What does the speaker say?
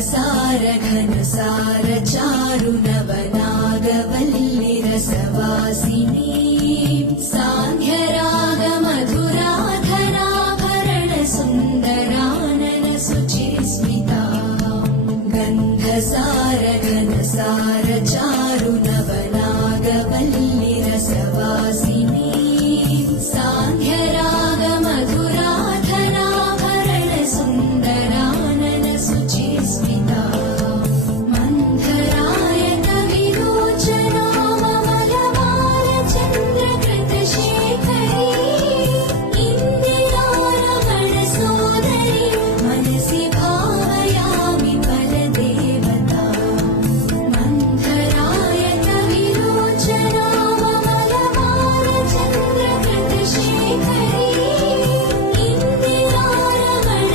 सार घनसार चारु नवनागवल्लि रसवासिनी सान्ध्यराग मधुराधराभरण सुन्दरानन शुचिस्मिता गन्धसार